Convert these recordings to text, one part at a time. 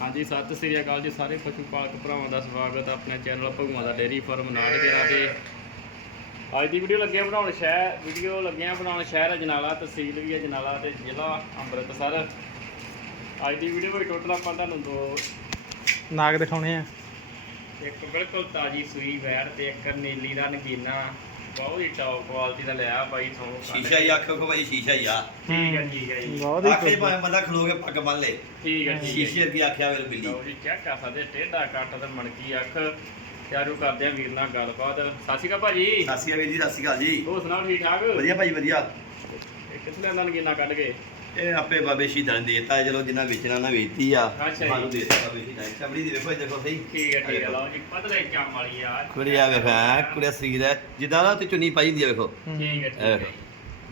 ਹਾਂਜੀ ਸਤਿ ਸ੍ਰੀ ਅਕਾਲ ਜੀ ਸਾਰੇ ਪਸ਼ੂ ਪਾਲਕ ਭਰਾਵਾਂ ਦਾ ਸਵਾਗਤ ਹੈ ਆਪਣੇ ਚੈਨਲ ਭਗਵਾਨ ਦਾ ਡੇਰੀ ਫਾਰਮ ਨਾੜਗੇਰਾ ਤੇ। ਅੱਜ ਦੀ ਵੀਡੀਓ ਲੱਗੇ ਆ ਬਣਾਉਣ ਸ਼ਹਿਰ ਵੀਡੀਓ ਲੱਗੇ ਆ ਬਣਾਉਣ ਸ਼ਹਿਰ ਅਜਨਾਲਾ ਤਹਿਸੀਲ ਵੀ ਅਜਨਾਲਾ ਤੇ ਜ਼ਿਲ੍ਹਾ ਅੰਮ੍ਰਿਤਸਰ। ਅੱਜ ਦੀ ਵੀਡੀਓ ਵਿੱਚ ਟੋਟਲ ਆਪਾਂ ਤੁਹਾਨੂੰ ਦੋ ਨਾਗ ਦਿਖਾਉਣੇ ਆ। ਇੱਕ ਬਿਲਕੁਲ ਤਾਜੀ ਸੂਈ ਵੈੜ ਤੇ ਇੱਕ ਨੀਲੀ ਦਾ ਨਗੀਨਾ। ਬਹੁਤ ਹੀ ਟੌਪ ਕੁਆਲਿਟੀ ਦਾ ਲਿਆ ਬਾਈ ਤੁਹਾਨੂੰ ਸ਼ੀਸ਼ਾ ਹੀ ਆਖੋ ਕਿ ਭਾਈ ਸ਼ੀਸ਼ਾ ਹੀ ਆ। ਠੀਕ ਹੈ ਠੀਕ ਹੈ ਜੀ। ਬਹੁਤ ਹੀ ਆਖੇ ਕੁ- ਭਾਵੇਂ ਬੰਦਾ ਖਲੋ ਕੇ ਪੱਗ ਬੰਨ ਲੇ। ਠੀਕ ਹੈ ਠੀਕ ਹੈ ਸ਼ੀਸ਼ੇ ਅੱਗੇ ਆਖਿਆ ਵੇ ਬਿੱਲੀ ਲਓ ਜੀ ਚੈੱਕ ਕਰ ਸਕਦੇ ਟੇਢਾ ਕੱਟ ਤੇ ਮਣਕੀ ਅੱਖ। ਚਾਰੂ ਕਰਦੇ ਆ ਵੀਰ ਨਾਲ ਗੱਲਬਾਤ। ਸਤਿ ਸ਼੍ਰੀ ਅਕਾਲ ਭਾਜੀ। ਸਤਿ ਸ਼੍ਰੀ ਅਕਾਲ ਵੀਰ ਜੀ ਸਤਿ ਸ਼੍ਰੀ ਅਕਾਲ ਜੀ। ਹੋਰ ਸੁਣਾਓ ਠੀਕ ਠਾਕ? ਵਧੀਆ ਭਾਈ ਵਧੀਆ। ਇਹ ਕਿਸ ਲੈਂਦਾ ਨਗੀਨਾ ਕੱਢ ਕੇ? ਇਹ ਆਪੇ ਬਾਬੇ ਸ਼ਹੀਦਾਂ ਨੇ ਦੇਤਾ ਚਲੋ ਜਿੰਨਾ ਵੇਚਣਾ ਨਾ ਵੇਚਤੀ ਆ। ਅੱਛਾ ਜੀ। ਸਾਨੂੰ ਦੇਤਾ ਬਾਬੇ ਸ਼ਹੀਦਾਂ ਨੇ। ਚਮੜੀ ਦੀ ਵੇਖੋ ਦੇਖੋ ਸਹੀ। ਠੀਕ ਹੈ ਠੀਕ ਹੈ ਲਓ ਜੀ ਪਤਲੇ ਚਮ ਵਾਲੀ ਆ। ਕੁੜੀਆ ਵੇਖਾ ਕੁੜੀਆ ਸਰੀਰ ਹੈ। ਜਿੱਦਾਂ ਦਾ ਤੇ ਚੁੰਨੀ ਪਾਈ ਹੁੰਦੀ ਆ ਵੇਖੋ। ਠੀਕ ਹੈ ਠੀਕ ਹੈ। ਵੇਖੋ।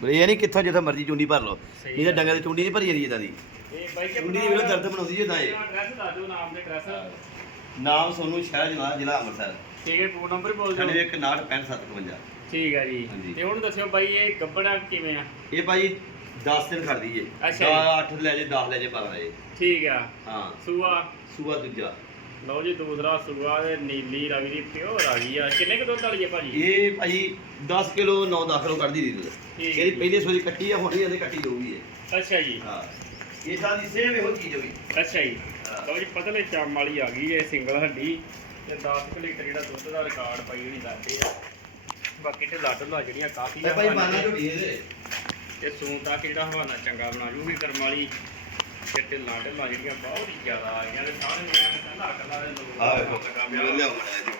ਬਈ ਇਹ ਨਹੀਂ ਕਿੱਥੋਂ ਜਿੱਥੋਂ ਮਰਜ਼ੀ ਚੁੰਡੀ ਭਰ ਲਓ। ਸਹੀ ਨਹੀਂ ਤਾਂ ਗੱਲ। ਡੰਗਰ ਦੀ ਚੁੰਡੀ ਨਹੀਂ ਭਰੀ ਜਾਂਦੀ ਜਿੱਦਾਂ ਦੀ। ਇਹ ਬਾਈ ਚੁੰਡੀ ਦੀ ਵੇਖੋ ਦਰਦ ਬਣਾਉਂਦੀ ਜਿੱਦਾਂ ਇਹ। ਐਡਰੈਸ ਦੱਸ ਦਿਓ ਨਾਮ ਤੇ ਐਡਰੈਸ ਨਾਮ ਸੋਨੂੰ ਸ਼ਹਿਰ ਜਨਾਲਾ ਜ਼ਿਲ੍ਹਾ ਅੰਮ੍ਰਿਤਸਰ। ਠੀਕ ਹੈ ਫੋਨ ਨੰਬਰ ਬੋਲ ਦਿਓ। 916557 ਠੀਕ ਹੈ ਜੀ। ਤੇ ਹੁਣ ਦੱਸਿਓ ਬਾਈ ਇਹ ਗੱਬੜਾ ਕਿਵੇਂ ਆ? ਇਹ ਭਾਈ 10 ਦਿਨ ਖੜਦੀ ਏ ਅੱਛਾ ਜੀ। 8 ਲੈ ਜੇ 10 ਲੈ ਜੇ 12 ਲੈ ਜੇ ਠੀਕ ਆ। ਹਾਂ। ਸੂਆ? ਸੂਆ ਦੂਜਾ। ਲਓ ਜੀ ਦੂਸਰਾ ਸੂਆ ਤੇ ਨੀਲੀ ਰਵੀ ਦੀ ਪਿਓਰ ਆ ਗਈ ਆ। ਕਿੰਨੇ ਕੁ ਦੁੱਧ ਵਾਲੀ ਹੈ ਭਾਜੀ? ਇਹ ਭਾਈ 10 ਕਿਲੋ 9-10 ਕਿਲੋ ਕੱਢਦੀ ਦੀ ਦੁੱਧ। ਠੀਕ। ਇਹਦੀ ਪਹਿਲੀ ਸੋਰੀ ਕੱਟੀ ਆ ਹੁਣ ਇਹਦੇ ਕੱਟੀ ਜਾਊਗੀ ਇਹ। ਅੱਛਾ ਜੀ। ਹਾਂ। ਇਹ ਤਾਂ ਦੀ ਸੇਮ ਇਹੋ ਚੀਜ਼ ਹੋਈ ਅੱਛਾ ਜੀ। ਹਾਂ। ਲਓ ਜੀ ਪਤਲੇ ਚਮ ਵਾਲੀ ਆ ਗਈ ਇਹ ਸਿੰਗਲ ਹੱਡੀ। ਤੇ 10 ਕੁ ਲੀਟਰ ਜਿਹੜਾ ਦੁੱਧ ਦਾ ਰਿਕਾਰਡ ਪਾਈ ਹੋਣੀ ਦੱਸਦੇ ਆ। ਬਾਕੀ ਤੇ ਲੱਡ ਲਾ ਜਿਹੜੀਆਂ ਕਾਫੀ ਆ ਭਾਈ ਤੇ। ਝੋਟੀ ਇਹਦੇ। ਤੇ ਸੂਨ ਤੱਕ ਜਿਹੜਾ ਹਵਾਨਾ ਚੰਗਾ ਬਣਾ ਜੂਗੀ ਕਰਮ ਵਾਲੀ ਤੇ ਢਿੱਲਾਂ ਢਿੱਲਾਂ ਜਿਹੜੀਆਂ ਬਹੁਤ ਹੀ ਜ਼ਿਆਦਾ ਆ ਗਈਆਂ ਤੇ ਸਾਰੇ ਮੈਂ ਕੱਲਾ ਕੱਲਾ ਦੇ ਲੋਕ ਆ ਵੇਖੋ ਮੈਨੂੰ ਲਿਆਓ ਮੜਾ ਜੀ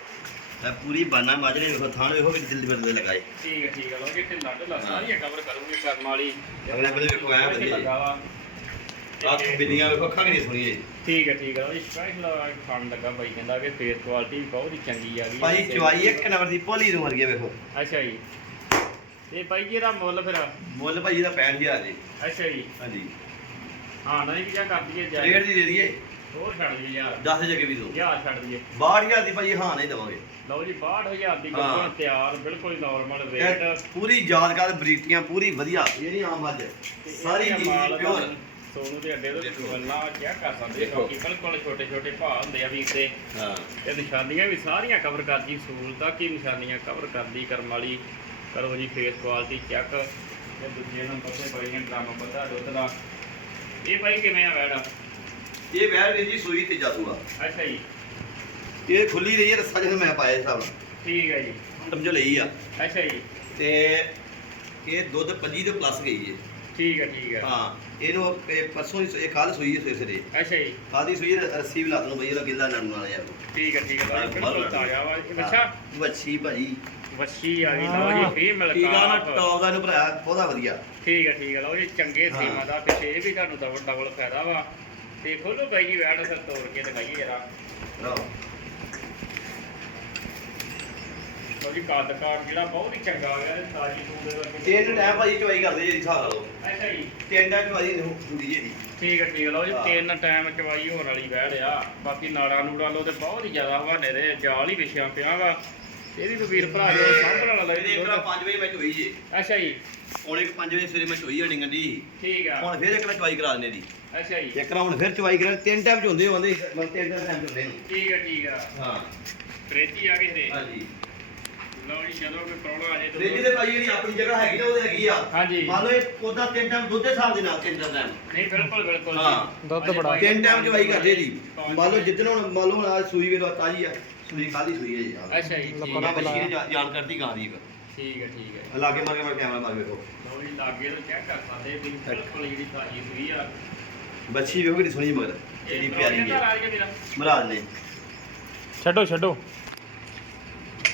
ਇਹ ਪੂਰੀ ਬਾਨਾ ਮਾਜਰੇ ਵੇਖੋ ਥਾਣ ਵੇਖੋ ਕਿ ਦਿਲ ਦੇ ਲਗਾਏ। ਠੀਕ ਹੈ ਠੀਕ ਹੈ ਲਓ ਜੀ ਢਿੱਲਾਂ ਢਿੱਲਾਂ ਸਾਰੀਆਂ ਕਵਰ ਕਰੂਗੀ ਕਰਮ ਵਾਲੀ। ਅਗਲੇ ਬੰਦੇ ਵੇਖੋ। ਲੱਗਾ ਵਾ। ਅੱਖ ਬਿੱਲੀਆਂ ਵੇਖੋ ਅੱਖਾਂ ਕਿੰਨੀ ਸੋਹਣੀਆਂ ਠੀਕ ਹੈ ਠੀਕ ਹੈ ਸਪੈਸ਼ਲ ਖਾਣ ਲੱਗਾ ਬਾਈ ਕਹਿੰਦਾ ਕਿ ਫੇਸ ਕੁਆਲਿਟੀ ਵੀ ਬਹੁਤ ਹੀ ਚੰਗੀ ਆ ਗਈ। ਭਾਈ ਚਵਾਈ ਇੱਕ ਨੰਬਰ ਦੀ ਭੋਲੀ ਨੂੰ ਵਰਗੀ ਵੇਖੋ। ਅੱਛਾ ਜੀ। ਤੇ ਬਾਈ ਜੀ ਇਹਦਾ ਮੁੱਲ ਫਿਰ? ਮੁੱਲ ਭਾਈ ਇਹਦਾ 65000 ਜੀ। ਅੱਛਾ ਜੀ। ਹਾਂਜੀ। ਹਾਂ ਨਹੀਂ ਕੀ ਕਰ ਦਈਏ ਜਾ ਰੇਟ ਦੀ ਦੇ ਦਈਏ। ਹੋਰ ਛੱਡ ਦਈਏ ਯਾਰ। 10 ਜਗੇ ਵੀ ਦੋ ਯਾਰ ਛੱਡ ਦਈਏ। 62000 ਦੀ ਭਾਈ ਹਾਂ ਨਹੀਂ ਦਵਾਂਗੇ। ਲਓ ਜੀ 62000 ਦੀ ਹਾਂ। ਗੱਪਣ ਤਿਆਰ ਬਿਲਕੁਲ ਨਾਰਮਲ ਰੇਟ ਪੂਰੀ ਯਾਦਗਾਰ ਬਰੀਟੀਆਂ ਪੂਰੀ ਵਧੀਆ। ਇਹ ਨਹੀਂ ਆਮ ਮੱਝ ਸਾਰੀ ਚੀਜ਼ ਪਿਓਰ ਸੋਨੂ ਦੇ ਅੱਡੇ ਤੋਂ ਦੇਖੋ। ਗੱਲਾਂ ਕਿਆ ਕਰ ਸਕਦੇ। ਕਿਉਂਕਿ ਬਿਲਕੁਲ ਛੋਟੇ ਛੋਟੇ ਭਾਅ ਹੁੰਦੇ ਆ ਵੀਰ ਦੇ। ਹਾਂ। ਤੇ ਨਿਸ਼ਾਨੀਆਂ ਵੀ ਸਾਰੀਆਂ ਕਵਰ ਕਰਦੀ ਸਹੂਲਤਾਂ ਕੀ ਨਿਸ਼ਾਨੀਆਂ ਕਵਰ ਕਰਦੀ ਕਰਮ ਵਾਲੀ। ਕਰੋ ਜੀ ਫੇਸ ਕੁਆਲਿਟੀ ਚੈੱਕ ਤੇ ਦੂਜੇ ਨੰਬਰ ਤੇ ਬੜੀਆਂ ਡਰਮ ਪਤਾ ਦੁੱਧ ਦਾ। ਇਹ ਭਾਈ ਕਿਵੇਂ ਆ ਵੈੜਾ? ਇਹ ਵੈਰ ਵੀਰ ਜੀ ਸੂਈ ਤੇ ਜਾਦੂਆ ਅੱਛਾ ਜੀ। ਇਹ ਖੁੱਲੀ ਰਹੀ ਹੈ ਰੱਸਾ ਜਿਹਾ ਮੈਂ ਪਾਇਆ ਹਿਸਾਬ ਨਾਲ। ਠੀਕ ਹੈ ਜੀ। ਸਮਝੋ ਲਈ ਆ। ਅੱਛਾ ਜੀ। ਤੇ ਇਹ ਦੁੱਧ 25 ਦੇ ਪਲੱਸ ਗਈ ਹੈ ਠੀਕ ਹੈ ਠੀਕ ਹੈ ਹਾਂ ਇਹਨੂੰ ਇਹ ਪਰਸੋਂ ਹੀ ਇਹ ਕੱਲ ਸੂਈ ਹੈ ਸਵੇਰੇ ਸਵੇਰੇ। ਅੱਛਾ ਜੀ। ਕੱਲ੍ਹ ਦੀ ਸੂਈ ਰੱਸੀ ਵੀ ਲੱਤ ਨੂੰ ਬਈ ਇਹਦਾ ਗਿੱਲਾ ਨਰਮ ਨਾਲ ਯਾਰ ਠੀਕ ਹੈ ਠੀਕ ਹੈ ਬਿਲਕੁਲ ਤਾਜ਼ਾ ਵਾ। ਬੱਚਾ ਵੱਛੀ ਭਾਜੀ। ਵੱਛੀ ਆ ਗਈ ਲਓ ਜੀ ਫੇਰ ਮਿਲ ਟੀਕਾ ਨਾ ਟੌਪ ਦਾ ਇਹਨੂੰ ਭਰਾਇਆ ਬਹੁਤਾ ਵਧੀਆ। ਠੀਕ ਹੈ ਠੀਕ ਹੈ ਲਓ ਜੀ ਚੰਗੇ ਹਾਂ। ਸੀਮਾ ਦਾ ਪਿੱਛੇ ਇਹ ਵੀ ਤੁਹਾਨੂੰ ਡਬਲ ਡਬਲ ਫਾਇਦਾ ਵਾ। ਤੇ ਖੋਲੋ ਬਾਈ ਜੀ ਵੈਟ ਫਿਰ ਤੋੜ ਕੇ ਦਿਖਾਈਏ ਜਰਾ। ਲਓ। ਲਓ ਜੀ ਕੱਦ ਕਾਠ ਜਿਹੜਾ ਬਹੁਤ ਹੀ ਚੰਗਾ ਹੋ ਗਿਆ ਤੇ ਤਾਜੀ ਸੂਦ ਦੇ ਵਰਗੇ ਤਿੰਨ ਟਾਈਮ ਭਾਜੀ ਚਵਾਈ ਕਰਦੇ ਜੀ ਹਿਸਾਬ ਲਾ ਲਓ। ਅੱਛਾ ਜੀ। ਤਿੰਨ ਟਾਈਮ ਚਵਾਈ ਹੁੰਦੀ ਜੀ। ਇਹਦੀ ਠੀਕ ਹੈ ਠੀਕ ਹੈ ਲਓ ਜੀ ਹਾਂ। ਤਿੰਨ ਟਾਈਮ ਚਵਾਈ ਹੋਣ ਵਾਲੀ ਵੈੜ ਆ। ਬਾਕੀ ਨਾੜਾ ਨੂੜਾ ਲੋ ਤੇ ਬਹੁਤ ਹੀ ਜ਼ਿਆਦਾ ਹਵਾਨੇ ਦੇ ਜਾਲ ਹੀ ਵਿਛਿਆ ਪਿਆ ਵਾ। ਇਹਦੀ ਤਾਂ ਵੀਰ ਭਰਾ ਜੋ ਸਾਂਭਣ ਵਾਲਾ ਇਹਦੀ ਲੈ ਇੱਕ ਨਾ 5 ਵਜੇ ਮੈਂ ਚੋਈ ਜੀ। ਅੱਛਾ ਜੀ। ਹੁਣ ਇੱਕ 5 ਵਜੇ ਸਵੇਰੇ ਮੈਂ ਚੋਈ ਹਣੀ ਗੰਢੀ ਠੀਕ ਆ। ਹੁਣ ਫਿਰ ਇੱਕ ਨਾ ਚਵਾਈ ਕਰਾ ਦਿੰਦੇ ਦੀ ਅੱਛਾ ਜੀ। ਇੱਕ ਨਾ ਹੁਣ ਫਿਰ ਚਵਾਈ ਕਰਾ ਤਿੰਨ ਟਾਈਮ ਚ ਹੁੰਦੇ ਹੁੰਦੇ ਮਤਲਬ ਤਿੰਨ ਟਾਈਮ ਚ ਹੁੰਦੇ ਨੇ ਠੀਕ ਹੈ ਠੀਕ ਆ। ਹਾਂ। ਫ੍ਰਿਜ ਆ ਗਏ ਤੇ ਹਾਂਜੀ। ਲਓ ਜੀ ਜਦੋਂ ਕੋਈ ਪ੍ਰੋਬਲਮ ਆ ਜਾਏ ਤਾਂ ਦੇ ਭਾਈ ਜਿਹੜੀ ਆਪਣੀ ਜਗ੍ਹਾ ਹੈਗੀ ਨਾ ਉਹਦੇ ਹੈਗੀ ਆ। ਹਾਂਜੀ। ਮੰਨ ਲਓ ਇਹ ਉਹਦਾ ਤਿੰਨ ਟਾਈਮ ਦੁੱਧ ਦੇ ਹਿਸਾਬ ਦੇ ਨਾਲ ਤਿੰਨ ਟਾਈਮ ਨਹੀਂ ਬਿਲਕੁਲ ਬਿਲਕੁਲ ਹਾਂ। ਜੀ। ਦੁੱਧ ਅਜੇ ਬੜਾ। ਭਾਈ ਤਿੰਨ ਟਾਈਮ ਚਵਾਈ ਕਰਦੇ ਜੀ ਪੰਜ ਮੰਨ ਲਓ ਜਿੱਦਣ ਹੁਣ ਮੰਨ ਲਓ ਹੁਣ ਆਹ ਸੂਈ ਵੇਲੋ ਤਾਜੀ ਆ। ਸੂਈ ਕਾਦੀ ਸੂਈ ਹੈ ਜੀ? ਆਹ। ਅੱਛਾ ਜੀ ਠੀਕ ਉਹਨਾਂ ਹੈ। ਬੱਚੀ ਨੇ ਜਾ- ਜਾਣ ਕਰਦੀ ਗਾਂ ਦੀ ਇੱਕ। ਠੀਕ ਹੈ ਠੀਕ ਹੈ ਲਾਗੇ ਮਾਰ ਕੇ ਮੈਂ ਕੈਮਰਾ ਮਾਰ ਵੇਖੋ। ਲਓ ਜੀ ਲਾਗੇ ਤੋਂ ਚੈੱਕ ਕਰ ਸਕਦੇ ਵੀ ਬਿਲਕੁਲ ਜਿਹੜੀ ਤਾਜੀ ਸੂਈ ਆ। ਬੱਚੀ ਵੇਖੋ ਕਿੰਨੀ ਸੋਹਣੀ ਮਗਰ? ਕਿੰਨੀ ਪਿਆਰੀ ਹੈ ਹੈ ਆ ਗਿਆ ਮੇਰਾ। ਮਹਾਰਾਜ ਨੇ। ਛੱਡੋ ਛੱਡੋ।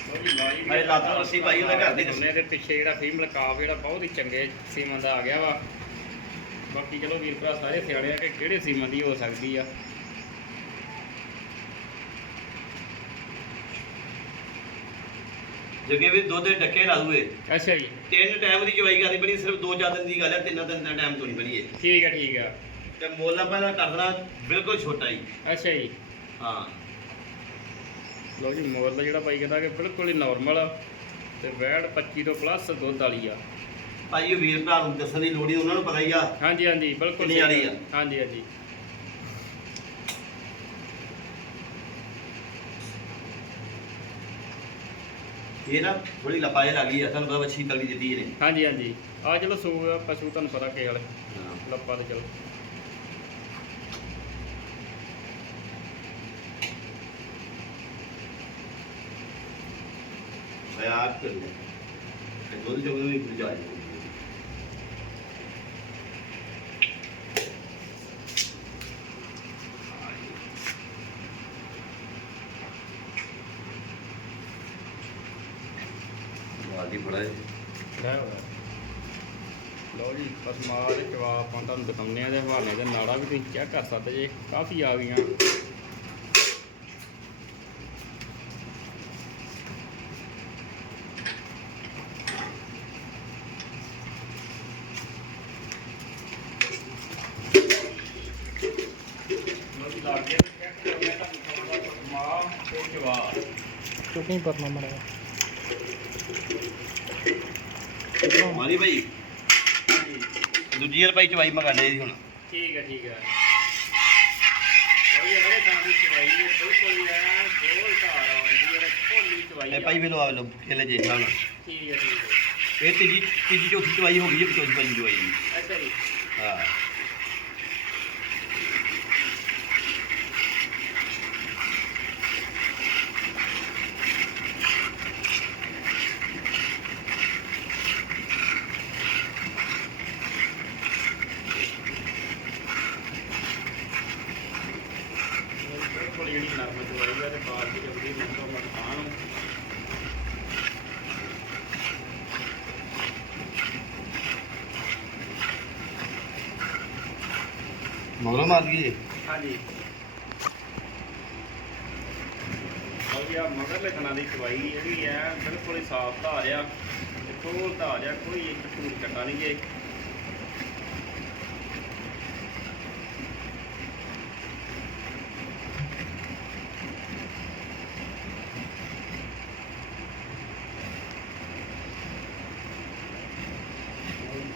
ਲਓ ਜੀ ਲਾਈ ਅਰੇ ਲੱਤ ਨੂੰ ਰੱਸੀ ਪਾਈ ਉਹਦੇ ਘਰ ਦੀ ਰੱਸੀ। ਉਹਨੇ ਦੇ ਪਿੱਛੇ ਜਿਹੜਾ ਫੀਮੇਲ ਕਾਫ ਜਿਹੜਾ ਬਹੁਤ ਹੀ ਚੰਗੇ ਸੀਮਨ ਦਾ ਆ ਗਿਆ ਵਾ। ਬਾਕੀ ਚਲੋ ਵੀਰ ਭਰਾ ਸਾਰੇ ਸਿਆਣੇ ਆ ਕਿ ਕਿਹੜੇ ਸੀਮਨ ਦੀ ਹੋ ਸਕਦੀ ਆ। ਜੱਗੇ ਵੀ ਦੁੱਧ ਦੇ ਡੱਕੇ ਲਾ ਦੂਏ। ਅੱਛਾ ਜੀ। ਤਿੰਨ ਟਾਈਮ ਦੀ ਚਵਾਈ ਕਰਨੀ ਬਣੀ ਸਿਰਫ ਦੋ ਚਾਰ ਦਿਨ ਦੀ ਗੱਲ ਹੈ ਤਿੰਨਾਂ ਤਿੰਨ ਟਾਈਮ ਤੋਂ ਨਹੀਂ ਬਣੀ ਇਹ ਠੀਕ ਹੈ ਠੀਕ ਹੈ। ਤੇ ਮੁੱਲ ਆਪਾਂ ਦਾ ਕਰ ਦੇਣਾ ਬਿਲਕੁਲ ਛੋਟਾ ਹੀ। ਅੱਛਾ ਜੀ। ਹਾਂ। ਲਓ ਜੀ ਮੁੱਲ ਜਿਹੜਾ ਬਾਈ ਕਹਿੰਦਾ ਕਿ ਬਿਲਕੁਲ ਹੀ ਨਾਰਮਲ ਤੇ ਵੈੜ 25 ਤੋਂ ਪਲੱਸ ਦੁੱਧ ਵਾਲੀ ਆ। ਭਾਈ ਵੀਰ ਭਰਾ ਨੂੰ ਦੱਸਣ ਦੀ ਲੋੜ ਨਹੀਂ ਉਹਨਾਂ ਨੂੰ ਪਤਾ ਹੀ ਆ। ਹਾਂਜੀ ਹਾਂਜੀ ਬਿਲਕੁਲ ਕਿੰਨੀ ਵਾਲੀ। ਆ? ਹਾਂਜੀ ਹਾਂਜੀ। ਇਹ ਨਾ ਥੋੜੀ ਲਪਾਏ ਲੱਗੀ ਆ ਤੁਹਾਨੂੰ ਪਤਾ ਵੱਛੀ ਤਗੜੀ ਦਿੱਤੀ ਇਹਨੇ। ਹਾਂਜੀ ਹਾਂਜੀ। ਆ ਚਲੋ ਸੂ ਆ ਪਸ਼ੂ ਤੁਹਾਨੂੰ ਪਤਾ ਕੇ ਵਾਲੇ ਲੱਪਾ ਤੇ ਚਲੋ। ਬਿਆਰ ਕਰ ਲੈ ਤੇ ਦੁੱਧ ਚੋਂ ਵੀ ਪੁੱਜ ਜਾ ਹੈ ਲੈ ਹੋਇਆ। ਲਓ ਜੀ ਪਸਮਾ ਦੇ ਜਵਾਬ ਆਪਾਂ ਤੁਹਾਨੂੰ ਦਿਖਾਉਂਦੇ ਆ ਦੇ ਹਵਾਲੇ ਦੇ ਨਾੜਾ ਵੀ ਤੁਸੀਂ ਚੈੱਕ ਕਰ ਸਕਦੇ ਜੇ ਕਾਫੀ ਆ ਗਈਆਂ। ਜੀ ਚੁੱਕੀ ਪਰਨਾ ਮੜਾ ਮਾਰੀ ਭਾਈ ਦੂਜੀ ਚਵਾਈ ਮਗਾਣੇ ਦੀ ਹੁਣ। ਠੀਕ ਹੈ ਠੀਕ ਹੈ। ਲਓ ਜੀ ਅਗਲੇ ਤਾਂ ਦੀ ਚਵਾਈ ਹੈ ਬਿਲਕੁਲ ਐ ਗੋਲ ਧਾਰ ਆਉਂਦੀ ਹੈ ਭੋਲੀ ਚਵਾਈ ਇਹ ਭਾਈ ਵੇਲੋ ਆ ਲੋ ਖੇਲੇ ਜੇ ਹੁਣ। ਠੀਕ ਹੈ ਠੀਕ ਹੈ। ਇਹ ਤੀਜੀ ਤੀਜੀ ਚੌਥੀ ਚਵਾਈ ਹੋ ਗਈ ਹੈ ਚੌਥੀ ਪੰਜੀ ਚਵਾਈ। ਦੀ। ਅੱਛਾ ਜੀ। ਹਾਂ। ਬਿਲਕੁਲ ਜਿਹੜੀ ਨਰਮ ਚਵਾਈ ਹੈ ਤੇ ਬਾਲ ਦੀ ਜਲਦੀ ਨੰਬਰ ਮਕਾਨ ਮਗਰੋਂ ਮਾਰ ਗਈ ਜੀ ਹਾਂਜੀ। ਜੀ ਆ ਮਗਰ ਲਿਖਣਾ ਦੀ ਚਵਾਈ ਜਿਹੜੀ ਹੈ ਬਿਲਕੁਲ ਹੀ ਸਾਫ਼ ਧਾਰ ਆ ਤੇ ਖੋਲ ਧਾਰ ਆ ਕੋਈ ਇੱਕ ਟੂਰ ਕੱਟਾ ਨਹੀਂ ਜੇ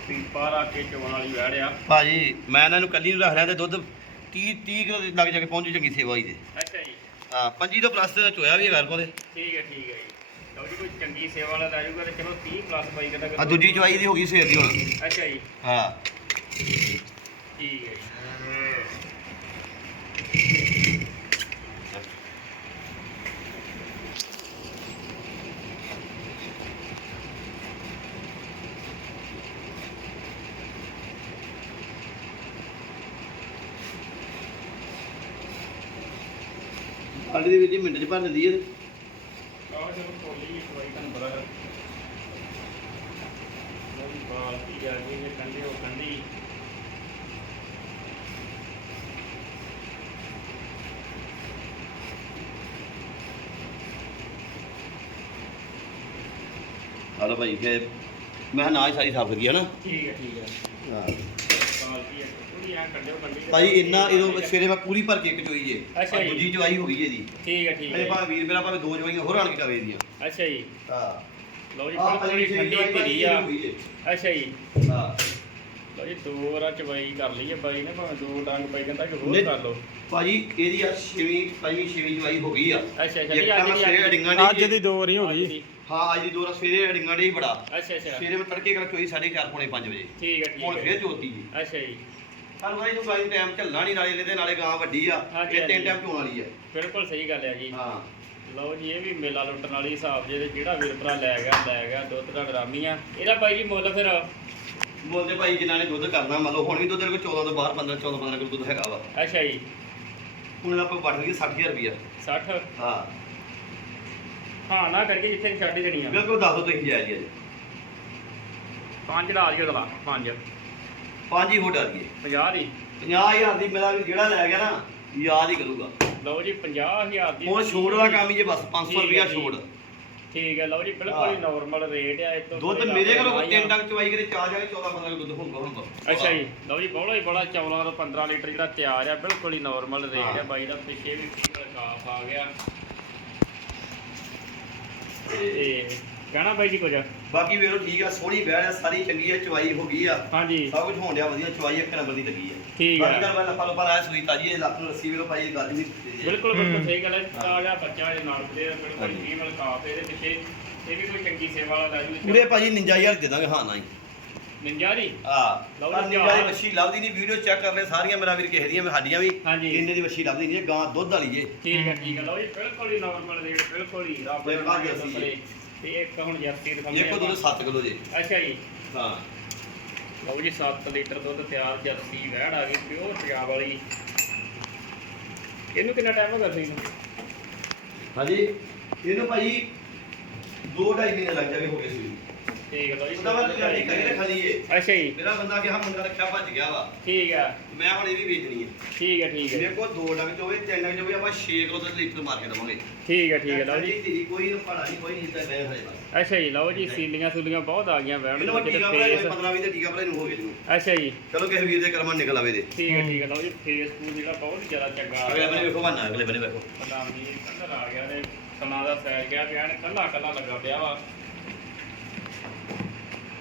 ਪੀਪਾ ਰੱਖ ਕੇ ਵਾਲੀ ਭਾਜੀ ਮੈਂ ਇਹਨਾਂ ਨੂੰ ਕੱਲੀ ਨੂੰ ਰੱਖ ਰਿਹਾ ਤੇ ਦੁੱਧ 30 30 ਕਿਲੋ ਦੇ ਲੱਗ ਜਾ ਕੇ ਪਹੁੰਚੂ ਚੰਗੀ ਸੇਵਾ ਹੀ ਦੇ ਅੱਛਾ ਜੀ। ਹਾਂ ਪੰਜੀ ਤੋਂ ਪਲੱਸ ਚੋਇਆ ਵੀ ਘਰ ਕੋਲੇ ਠੀਕ ਹੈ ਠੀਕ ਹੈ ਜੀ। ਲਓ ਜੀ ਕੋਈ ਚੰਗੀ ਸੇਵਾ ਵਾਲਾ ਲੈ ਜਾਊਗਾ ਤੇ ਚਲੋ 30 ਪਲੱਸ ਬਾਈ ਕਰਦਾ ਆ ਦੂਜੀ ਚਵਾਈ ਦੀ ਹੋ ਗਈ ਸਵੇਰ ਦੀ ਹੁਣ। ਅੱਛਾ ਜੀ। ਹਾਂ। ਠੀਕ ਹੈ ਜੀ। ਬਾਲਟੀ ਦੇ ਵਿੱਚ ਹੀ ਮਿੰਟ ਚ ਭਰ ਦਿੰਦੀ ਹੈ ਆਹ ਚਲੋ ਕੋਲੀ ਇੱਕ ਵਾਰੀ ਤੁਹਾਨੂੰ ਪਤਾ ਲਓ ਜੀ ਬਾਲਟੀ ਆ ਗਈ ਜੇ ਕੰਢੇ ਉਹ ਕੰਢੀ ਹਲੋ ਭਾਈ ਫੇਰ ਮੈਂ ਕਿਹਾ ਨਾ ਹੀ ਸਾਰੀ ਸਾਫ਼ ਕਰੀ ਹੈ ਨਾ ਠੀਕ ਹੈ ਠੀਕ ਹੈ। ਹਾਂ। ਕੰਢਿਓ ਭਾਈ ਇੰਨਾ ਇਹਦੋਂ ਸਵੇਰੇ ਮੈਂ ਪੂਰੀ ਭਰ ਕੇ ਇੱਕ ਚੋਈ ਜੇ ਅੱਛਾ ਜੀ। ਦੂਜੀ ਚਵਾਈ ਹੋ ਗਈ ਇਹਦੀ ਠੀਕ ਹੈ ਠੀਕ ਅਜੇ ਹੈ। ਭਾਵੇਂ ਵੀਰ ਮੇਰਾ ਭਾਵੇਂ ਦੋ ਚਵਾਈਆਂ ਹੋਰ ਆਣ ਕੇ ਕਰੇ ਦੀਆਂ ਅੱਛਾ ਜੀ। ਹਾਂ। ਲਓ ਜੀ ਆਹ ਪੰਜੀ ਠੰਡੀ ਧੀਰੀ ਆ। ਹੋ ਗਈ ਜੇ ਅੱਛਾ ਜੀ। ਹਾਂ। ਲਓ ਜੀ ਦੋ ਵਾਰਾਂ ਚਵਾਈ ਕਰ ਲਈ ਹੈ ਬਾਈ ਨੇ ਭਾਵੇਂ ਦੋ ਡੰਗ ਪਾਈ ਕਹਿੰਦਾ ਕਿ ਹੋਰ ਨਹੀਂ। ਕਰ ਲਓ। ਭਾਜੀ ਇਹਦੀ ਆ ਛੇਵੀਂ ਪੰਜਵੀਂ ਛੇਵੀਂ ਚਵਾਈ ਹੋ ਗਈ ਆ। ਅੱਛਾ ਅੱਛਾ ਇੱਕ ਜੀ ਤਾਂ ਅੱਜ ਮੈਂ ਦੀ ਸਵੇਰੇ ਅੱਜ ਦੀ ਅੱਜ ਦੀ ਦੋ ਵਾਰੀ ਹੋ ਗਈ। ਹਾਂ ਅੱਜ ਦੀ ਦੋ ਰਾ ਸਵੇਰੇ ਅਡਿੰਗਾਂ ਡੇ ਬੜਾ। ਅੱਛਾ ਅੱਛਾ। ਸਵੇਰੇ ਮੈਂ ਤੜਕੇ ਕਰ ਚੋਈ 4:30 ਪੌਣੇ 5 ਵਜੇ। ਠੀਕ ਹੈ ਠੀਕ ਹੁਣ ਹੈ। ਫੇਰ ਚੋਤੀ ਜੀ। ਅੱਛਾ ਜੀ। ਸਾਨੂੰ ਭਾਈ ਨੂੰ ਗਾਈ ਟਾਈਮ ਝੱਲਣਾ ਨਹੀਂ ਨਾਲੇ ਇਹਦੇ ਨਾਲੇ ਗਾਂ ਵੱਡੀ ਆ। ਹਾਂਜੀ, ਇਹ ਤਿੰਨ ਹਾਂਜੀ। ਟਾਈਮ ਚੋਣ ਵਾਲੀ ਆ। ਬਿਲਕੁਲ ਸਹੀ ਗੱਲ ਹੈ ਜੀ। ਹਾਂ। ਲਓ ਜੀ ਇਹ ਵੀ ਮੇਲਾ ਲੁੱਟਣ ਵਾਲੀ ਹਿਸਾਬ ਜੇ ਜਿਹੜਾ ਵੀਰ ਭਰਾ ਲੈ ਗਿਆ ਲੈ ਗਿਆ ਦੁੱਧ ਦਾ ਡਰਾਮੀ ਆ। ਇਹਦਾ ਬਾਈ ਜੀ ਮੁੱਲ ਫਿਰ? ਬੋਲਦੇ ਭਾਈ ਜਿਨ੍ਹਾਂ ਨੇ ਦੁੱਧ ਕਰਨਾ ਮੰਨ ਲਓ ਹੁਣ ਵੀ ਦੁੱਧ ਦੇ ਕੋਲ 14 ਤੋਂ ਬਾਹਰ 15 14 15 ਕਿਲੋ ਦੁੱਧ ਹੈਗਾ ਵਾ। ਅੱਛਾ ਜੀ। ਹੁਣ ਇਹਦਾ ਆਪਾਂ ਵੱਢ ਲਈਏ 60000 ਰੁਪਇਆ 60 ਹਾਂ। ਹਾਂ ਨਾ ਕਰਕੇ ਜਿੱਥੇ ਛੱਡ ਹੀ ਦੇਣੀ ਆ। ਬਿਲਕੁਲ ਦੱਸ ਤੁਸੀਂ ਜਾਇਜ਼ ਜੀ। ਪੰਜ ਲਾ ਦਿਓ ਦਲਾ ਪੰਜ। ਪੰਜ ਹੀ ਫੁੱਟ ਆ ਗਈ 50 ਦੀ 50000 ਦੀ ਮੇਰਾ ਵੀ ਜਿਹੜਾ ਲੈ ਗਿਆ ਨਾ ਯਾਦ ਹੀ ਕਰੂਗਾ ਲਓ ਜੀ 50000 ਦੀ ਹੁਣ ਛੋੜ ਦਾ ਕੰਮ ਹੀ ਜੇ ਬਸ 500 ਠੀਕ ਹੈ ਰੁਪਇਆ ਜੀ। ਛੋੜ ਠੀਕ ਹੈ ਲਓ ਜੀ ਬਿਲਕੁਲ ਹੀ। ਨਾਰਮਲ ਰੇਟ ਆ ਇਹ ਤੋਂ ਦੁੱਧ ਕੋਈ ਮੇਰੇ ਕੋਲ ਨਹੀਂ ਤਿੰਨ। ਡੰਗ ਚਵਾਈ ਕਰੇ ਚਾਰ ਜਾ ਕੇ 14 15 ਕਿਲੋ ਦੁੱਧ ਹੁੰਦਾ ਹੁੰਦਾ ਅੱਛਾ ਜੀ ਲਓ ਜੀ ਬੋਲਾ ਹੀ ਬੜਾ ਚੌਲਾਂ ਦਾ 15 ਲੀਟਰ ਜਿਹੜਾ ਤਿਆਰ ਆ ਬਿਲਕੁਲ ਹੀ ਨਾਰਮਲ ਰੇਟ ਆ। ਬਾਈ ਦਾ ਪਿੱਛੇ ਵੀ ਕਾਫ ਆ ਗਿਆ ਤੇ ਤੇ ਕਹਿਣਾ ਬਾਈ ਜੀ ਕੁਝ। ਬਾਕੀ ਵੇਰੋ ਠੀਕ ਆ ਸੋਹਣੀ ਬਹਿ ਆ ਸਾਰੀ ਚੰਗੀ ਆ ਚਵਾਈ ਹੋ ਗਈ ਆ। ਹਾਂਜੀ। ਸਭ ਕੁਝ ਹੋਣ ਡਿਆ ਵਧੀਆ ਚਵਾਈ ਇੱਕ ਨੰਬਰ ਦੀ ਲੱਗੀ ਆ। ਠੀਕ ਬਾਕੀ ਹੈ ਗੱਲ ਮੈਂ ਲੱਪਾ ਲੱਪਾ ਲਾਇਆ ਸੂਈ ਤਾਜੀ ਇਹ ਲੱਖ ਨੂੰ ਰੱਸੀ ਵੇਰੋ ਭਾਈ ਗੱਲ ਨਹੀਂ ਬਿਲਕੁਲ ਬਿਲਕੁਲ ਹੂੰ। ਸਹੀ ਗੱਲ ਹੈ ਤਾਜ਼ਾ ਬੱਚਾ ਇਹ ਨਾਲ ਦੇ ਬਿਲਕੁਲ। ਫੀਮੇਲ ਕਾਫ ਇਹਦੇ ਪਿੱਛੇ ਇਹ ਵੀ ਕੋਈ ਚੰਗੀ ਸੇਵਾ ਵਾਲਾ ਲੈ ਜੂ। ਪੂਰੇ ਭਾਜੀ 59000 ਦੇ ਦਾਂਗੇ ਹਾਂ ਨਾ ਹੀ ਨਿੰਜਾ ਜੀ? ਆ ਲਓ ਪਰ ਆਹ। ਵੱਛੀ ਲੱਭਦੀ ਨਹੀਂ ਵੀਡੀਓ ਚੈੱਕ ਕਰ ਲੈ ਸਾਰੀਆਂ ਮੇਰਾ ਵੀਰ ਕਿਸੇ ਦੀਆਂ ਵੀ ਸਾਡੀਆਂ ਵੀ। ਇੰਨੇ ਦੀ ਵੱਛੀ ਲੱਭਦੀ ਨਹੀਂ ਇਹ ਗਾਂ ਦੁੱਧ ਵਾਲੀ ਜੇ ਠੀਕ ਹੈ ਠੀਕ ਹੈ ਲਓ ਜੀ ਬਿਲਕੁਲ ਹੀ ਨਾਰਮਲ ਰੇਟ ਬਿਲਕੁਲ ਹੀ ਬਾਅਦ ਨਾਲ ਅਸੀਂ-। ਤੇ ਇੱਕ ਹੁਣ ਜਰਸੀ ਦਿਖਾਉਂਦੇ ਦੇਖੋ ਦੁੱਧ 7 ਕਿਲੋ ਜੇ। ਅੱਛਾ ਜੀ। ਹਾਂ। ਲਓ ਜੀ 7 ਲੀਟਰ ਦੁੱਧ ਤਿਆਰ ਜਰਸੀ ਵਹਿੜ ਆ ਗਈ ਪਿਓਰ ਪੰਜਾਬ ਵਾਲੀ। ਇਹਨੂੰ ਕਿੰਨਾ ਟਾਈਮ ਹੋ ਗਿਆ ਸੀ ਹਾਂਜੀ ਇਹਨੂੰ ਭਾਜੀ 2 2.5 ਮਹੀਨੇ ਲੱਗ ਜਾਗੇ ਹੋ ਗਏ ਸੀ। ਠੀਕ ਲਓ ਜੀ ਉਹਦਾ ਬਾਅਦ ਤੁਹਾਡੀ ਕਹੀ ਰੱਖ ਲਈਏ। ਅੱਛਾ ਜੀ। ਮੇਰਾ ਬੰਦਾ ਕਿਹਾ ਮੁੰਡਾ ਰੱਖਿਆ ਭੱਜ ਗਿਆ ਵਾ। ਠੀਕ ਹੈ ਮੈਂ ਹੁਣ ਇਹ ਵੀ ਵੇਚਣੀ ਹੈ ਠੀਕ ਹੈ ਠੀਕ ਹੈ ਮੇਰੇ ਕੋਲ 2 ਡੰਗ ਚੋਵੇ 3 ਡੰਗ ਚੋਵੇ ਆਪਾਂ 6 ਕਿਲੋ ਦਾ ਲੀਟਰ ਮਾਰ ਕੇ ਦਵਾਂਗੇ। ਠੀਕ ਹੈ ਠੀਕ ਹੈ ਲਓ ਜੀ। ਤੇਰੀ ਕੋਈ ਪੜਾ ਨਹੀਂ ਕੋਈ ਨਹੀਂ ਤਾਂ ਬੈਠ ਬਸ ਅੱਛਾ ਜੀ ਲਓ ਜੀ ਸੀਲੀਆਂ ਸੂਲੀਆਂ ਬਹੁਤ ਆ ਗਈਆਂ ਇਹਨੂੰ ਦੇ ਭਰਾਈ ਫੇਸ 15 20 ਦੇ ਟੀਕਾ ਭਰਾਈ ਨੂੰ ਹੋ ਗਏ ਜਿਹਨੂੰ ਅੱਛਾ ਜੀ। ਚਲੋ ਕਿਸੇ ਵੀਰ ਦੇ ਕਰਮਾਂ ਨਿਕਲ ਆਵੇ ਦੇ ਠੀਕ ਹੈ ਠੀਕ ਹੈ ਲਓ ਜੀ ਫੇਸ ਫੂਡ ਜਿਹੜਾ ਬਹੁਤ ਜ਼ਿਆਦਾ ਚੰਗਾ ਆ ਅਗਲੇ ਬਨੇ ਵੇਖੋ ਬਾਨਾ ਅਗਲੇ ਬਨੇ ਵੇਖੋ। ਨਾਮ ਦੀ ਕਲਰ ਆ ਗਿਆ ਤੇ ਸਨਾ ਦਾ ਸੈਰ ਗਿਆ ਪਿਆ ਨੇ ਕੱਲਾ ਕੱਲਾ ਲੱਗਾ ਪਿਆ ਵਾ।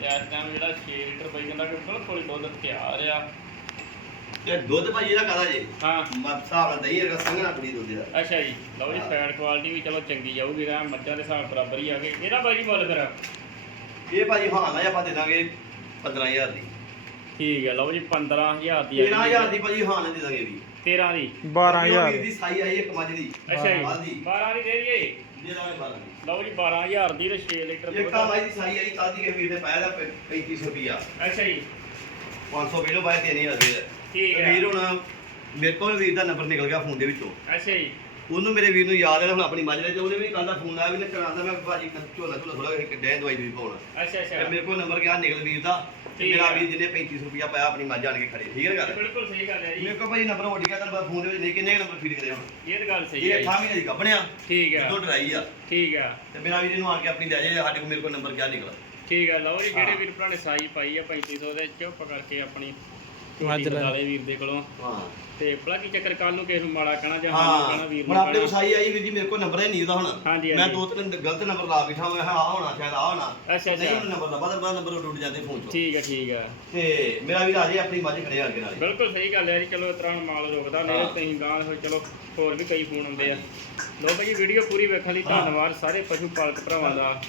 ਤੇ ਇਸ ਟਾਈਮ ਜਿਹੜਾ 6 ਲੀਟਰ ਪਈ ਜਾਂਦਾ ਕਿ ਬਿਲਕੁਲ ਹੀ ਦੁੱਧ ਤਿਆਰ ਆ। ਇਹ ਦੁੱਧ ਭਾਜੀ ਇਹਦਾ ਕਾਦਾ ਜੇ? ਹਾਂ। ਮਤ ਹਿਸਾਬ ਨਾਲ ਦਹੀਂ ਵਰਗਾ ਸੰਘਣਾ ਕੁੜੀ ਦੁੱਧ ਦਾ। ਅੱਛਾ ਜੀ ਲਓ ਜੀ ਫੈਟ ਕੁਆਲਿਟੀ ਵੀ ਚਲੋ ਚੰਗੀ ਜਾਊਗੀ ਨਾ ਮੱਝਾਂ ਦੇ ਹਿਸਾਬ ਬਰਾਬਰ ਹੀ ਆ ਗਏ। ਇਹਦਾ ਬਾਈ ਜੀ ਮੁੱਲ ਫਿਰ? ਇਹ ਭਾਜੀ ਹਾਂ ਨਾ ਆਪਾਂ ਦੇ ਦਾਂਗੇ 15000 ਦੀ। ਠੀਕ ਹੈ ਲਓ ਜੀ 15000 ਦੀ ਆ। 13000 ਦੀ ਭਾਜੀ ਹਾਂ ਨਾ ਦੇ ਦਾਂਗੇ ਵੀ। 13 ਦੀ? 12000 ਵੀਰ ਦੀ ਸਾਈ ਆਈ ਇੱਕ ਮੱਝ ਦੀ। ਅੱਛਾ ਜੀ ਬਾਅਦ ਦੀ। 12 ਦੀ ਦੇ ਦਈਏ। ਦੇ ਦਾਂਗੇ 12 ਦੀ? ਲਓ ਜੀ 12000 ਦੀ ਤੇ 6 ਲੀਟਰ ਇੱਕ ਤਾਂ ਦੀ ਸਾਈ ਆਈ ਤਾਂ ਦੀ ਵੀਰ ਦੇ ਪਾਇਆ ਦਾ 3500 ਰੁਪਿਆ ਅੱਛਾ ਜੀ। 500 ਕਿਲੋ ਬਾਈ 3000 ਰੁਪਏ ਠੀਕ ਹੈ। ਵੀਰ ਹੁਣ ਮੇਰੇ ਕੋਲ ਵੀਰ ਦਾ ਨੰਬਰ ਨਿਕਲ ਗਿਆ ਫੋਨ ਦੇ ਵਿੱਚੋਂ। ਅੱਛਾ ਜੀ। ਉਹਨੂੰ ਮੇਰੇ ਵੀਰ ਨੂੰ ਯਾਦ ਹੈ ਹੁਣ ਆਪਣੀ ਮੱਝ ਤੇ ਉਹਨੇ ਵੀ ਕੱਲ ਦਾ ਫੋਨ ਆਇਆ ਵੀ ਨੇ ਕਰਾਂਦਾ ਮੈਂ ਭਾਜੀ ਝੋਲਾ ਝੋਲਾ ਥੋੜਾ ਇੱਕ ਡੈਂ ਦਵਾਈ ਵੀ ਪਾਉਣਾ। ਅੱਛਾ ਅੱਛਾ। ਮੇਰੇ ਕੋਲ ਨੰਬਰ ਗਿਆ ਨਿਕਲ ਵੀਰ ਦਾ ਤੇ ਮੇਰਾ। ਵੀਰ ਜਿਹਨੇ 3500 ਰੁਪਿਆ ਪਾਇਆ ਆਪਣੀ ਮੱਝ ਆਣ ਕੇ ਖੜੇ ਠੀਕ ਹੈ ਗੱਲ? ਬਿਲਕੁਲ ਸਹੀ ਗੱਲ ਹੈ ਜੀ। ਮੇਰੇ ਕੋਲ ਭਾਈ ਨੰਬਰ ਉੱਡ ਗਿਆ ਤਾਂ ਫੋਨ ਦੇ ਵਿੱਚ ਨਹੀਂ ਕਿੰਨੇ ਨੰਬਰ ਫੀਡ ਕਰੇ ਹੁਣ। ਇਹ ਤਾਂ ਗੱਲ ਸਹੀ ਹੈ ਇਹ ਜੀ। ਠਾਂ ਮਹੀਨੇ ਦੀ ਗੱਭਣਿਆ ਠੀਕ ਹੈ। ਦੋ ਡਰਾਈ ਆ। ਠੀਕ ਹੈ। ਤੇ ਮੇਰਾ ਵੀਰ ਇਹਨੂੰ ਆਣ ਕੇ ਆਪਣੀ ਲੈ ਜਾਏ ਸਾਡੇ ਕੋਲ ਮੇਰੇ ਕੋਲ ਨੰਬਰ ਕਿਆ ਨਿਕਲਾ। ਠੀਕ ਹੈ ਲਓ ਜੀ ਜਿਹੜੇ। ਵੀਰ ਭਰਾ ਨੇ ਸਾਈ ਪਾਈ ਆ 3500 ਦੇ ਚੁੱਪ ਕਰਕੇ ਆਪਣੀ ਮੱਝ ਲੈ। ਵਾਲੇ ਵੀਰ ਦੇ ਕੋਲੋਂ। ਹਾਂ। ਤੇ ਭਲਾ ਕੀ ਚੱਕਰ ਕੱਲ ਨੂੰ ਕਿਸੇ ਨੂੰ ਮਾੜਾ ਕਹਿਣਾ ਜਾਂ ਸਾਨੂੰ ਹਾਂ। ਕਹਿਣਾ ਵੀਰ ਹੁਣ ਨੂੰ ਆਪਣੇ ਕੋਲ ਕਹਿਣਾ। ਸਾਈ ਆਈ ਵੀਰ ਜੀ ਮੇਰੇ ਕੋਲ ਨੰਬਰ ਹੈ ਨਹੀਂ ਉਹਦਾ ਹੁਣ। ਹਾਂਜੀ, ਮੈਂ ਹਾਂਜੀ। ਦੋ ਤਿੰਨ ਗਲਤ ਨੰਬਰ ਲਾ ਬਿਠਾ ਮੈਂ ਆ ਹੋਣਾ ਸ਼ਾਇਦ ਆ ਹੋਣਾ। ਅੱਛਾ ਨਹੀਂ ਅੱਛਾ ਉਹਨੂੰ ਨੰਬਰ ਲੱਭਾ ਤਾਂ ਬਾਅਦ ਨੰਬਰ ਉੱਡ ਜਾਂਦੇ ਫੋਨ ਚੋਂ। ਠੀਕ ਹੈ ਠੀਕ ਹੈ ਤੇ ਮੇਰਾ ਵੀਰ ਆ ਜੇ ਆਪਣੀ ਮੱਝ ਖੜੇ ਆ ਕੇ ਨਾਲੇ। ਬਿਲਕੁਲ ਸਹੀ ਗੱਲ ਹੈ ਜੀ ਚਲੋ ਇਸ ਤਰ੍ਹਾਂ ਹੁਣ ਮਾਲ ਰੋਕਦਾ ਨਹੀਂ ਹਾਂ। ਤੁਸੀਂ ਗਾਂ ਹੋਏ ਚਲੋ ਹੋਰ ਵੀ ਕਈ ਫੋਨ ਆਉਂਦੇ ਆ। ਲੋ ਭਾਈ ਵੀਡੀਓ ਪੂਰੀ ਵੇਖਣ ਲਈ। ਧੰਨਵਾਦ ਸਾਰੇ ਪਸ਼ੂ ਪਾਲਕ ਭਰਾਵਾਂ ਦਾ।